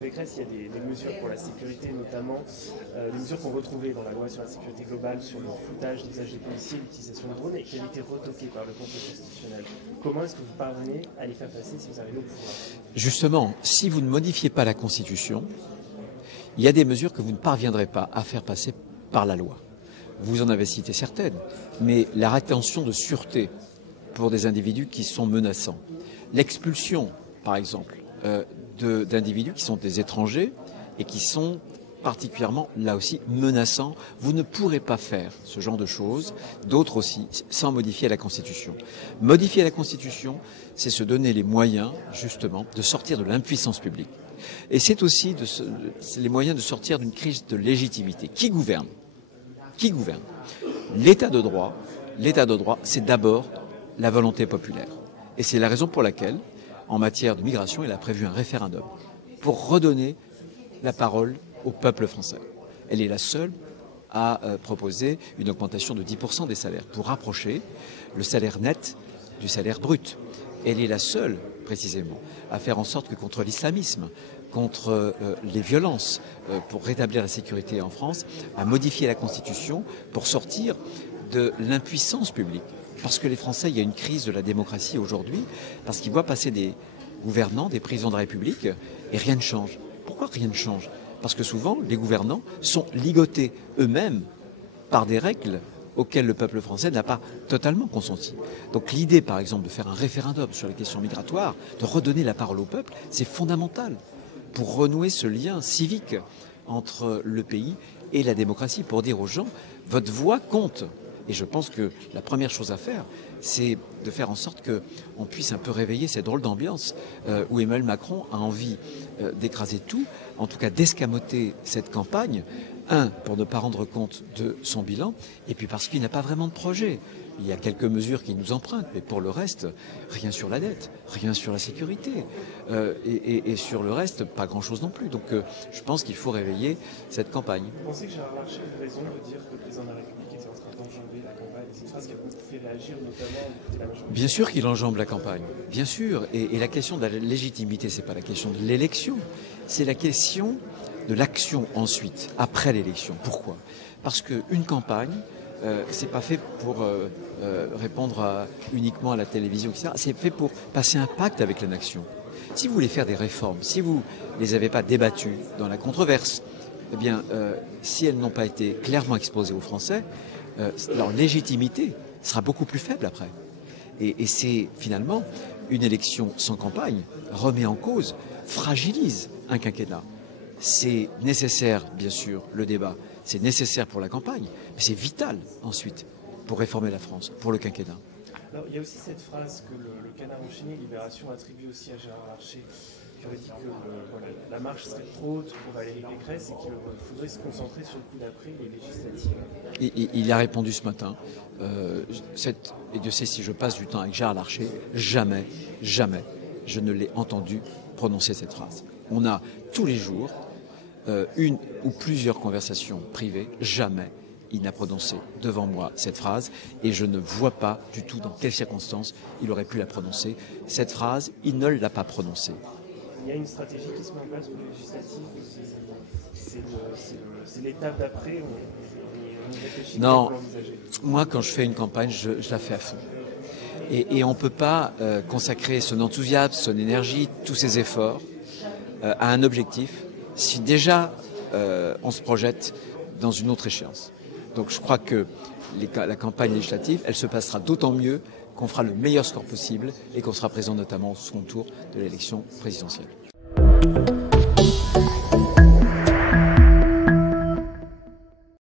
Pécresse, il y a des mesures pour la sécurité, notamment des mesures qu'on retrouvait dans la loi sur la sécurité globale, sur le floutage d'usage des policiers, l'utilisation de drones, et qui avaient été retoquées par le Conseil constitutionnel. Comment est-ce que vous parvenez à les faire passer si vous arrivez au pouvoir? Justement, si vous ne modifiez pas la Constitution, il y a des mesures que vous ne parviendrez pas à faire passer par la loi. Vous en avez cité certaines, mais la rétention de sûreté pour des individus qui sont menaçants, l'expulsion, par exemple, d'individus qui sont des étrangers et qui sont particulièrement, là aussi, menaçants. Vous ne pourrez pas faire ce genre de choses, d'autres aussi, sans modifier la Constitution. Modifier la Constitution, c'est se donner les moyens, justement, de sortir de l'impuissance publique. Et c'est aussi les moyens de sortir d'une crise de légitimité. Qui gouverne? Qui gouverne? L'état de droit, c'est d'abord la volonté populaire. Et c'est la raison pour laquelle, en matière de migration, il a prévu un référendum pour redonner la parole au peuple français. Elle est la seule à proposer une augmentation de 10% des salaires pour rapprocher le salaire net du salaire brut. Elle est la seule, précisément, à faire en sorte que contre l'islamisme, contre les violences, pour rétablir la sécurité en France, à modifier la Constitution pour sortir de l'impuissance publique. Parce que les Français, il y a une crise de la démocratie aujourd'hui, parce qu'ils voient passer des gouvernants, des présidents de la République, et rien ne change. Pourquoi rien ne change? Parce que souvent, les gouvernants sont ligotés eux-mêmes par des règles auxquelles le peuple français n'a pas totalement consenti. Donc l'idée, par exemple, de faire un référendum sur les questions migratoires, de redonner la parole au peuple, c'est fondamental pour renouer ce lien civique entre le pays et la démocratie, pour dire aux gens, votre voix compte. Et je pense que la première chose à faire, c'est de faire en sorte qu'on puisse un peu réveiller cette drôle d'ambiance où Emmanuel Macron a envie d'écraser tout, en tout cas d'escamoter cette campagne. Un, pour ne pas rendre compte de son bilan, et puis parce qu'il n'a pas vraiment de projet. Il y a quelques mesures qui nous empruntent, mais pour le reste, rien sur la dette, rien sur la sécurité, et sur le reste, pas grand-chose non plus. Donc je pense qu'il faut réveiller cette campagne. Vous pensez que Gérard Larcher a eu raison de dire que le président de la République était en train d'enjamber la campagne? C'est une phrase qui a beaucoup fait réagir, notamment de la majorité. Bien sûr qu'il enjambe la campagne, bien sûr. Et la question de la légitimité, c'est pas la question de l'élection, c'est la question de l'action ensuite, après l'élection. Pourquoi? Parce qu'une campagne, c'est pas fait pour répondre uniquement à la télévision, etc. C'est fait pour passer un pacte avec la nation. Si vous voulez faire des réformes, si vous les avez pas débattues dans la controverse, eh bien, si elles n'ont pas été clairement exposées aux Français, leur légitimité sera beaucoup plus faible après. Et c'est finalement une élection sans campagne remet en cause, fragilise un quinquennat. C'est nécessaire, bien sûr, le débat. C'est nécessaire pour la campagne, mais c'est vital ensuite pour réformer la France, pour le quinquennat. Alors, il y a aussi cette phrase que le Canard enchaîné, Libération, attribue aussi à Gérard Larcher, qui aurait dit que la marche serait trop haute pour Valérie Pécresse et qu'il faudrait se concentrer sur le coup d'après, les législatives. Il a répondu ce matin, et Dieu sait si je passe du temps avec Gérard Larcher, jamais je ne l'ai entendu prononcer cette phrase. On a tous les jours une ou plusieurs conversations privées, jamais il n'a prononcé devant moi cette phrase et je ne vois pas du tout dans quelles circonstances il aurait pu la prononcer. Cette phrase, il ne l'a pas prononcée. Il y a une stratégie qui se met en place pour les législatives, c'est l'étape d'après, on réfléchit. Non, moi quand je fais une campagne, je la fais à fond. Et on ne peut pas consacrer son enthousiasme, son énergie, tous ses efforts à un objectif si déjà on se projette dans une autre échéance. Donc je crois que la campagne législative, elle se passera d'autant mieux qu'on fera le meilleur score possible et qu'on sera présent notamment au second tour de l'élection présidentielle.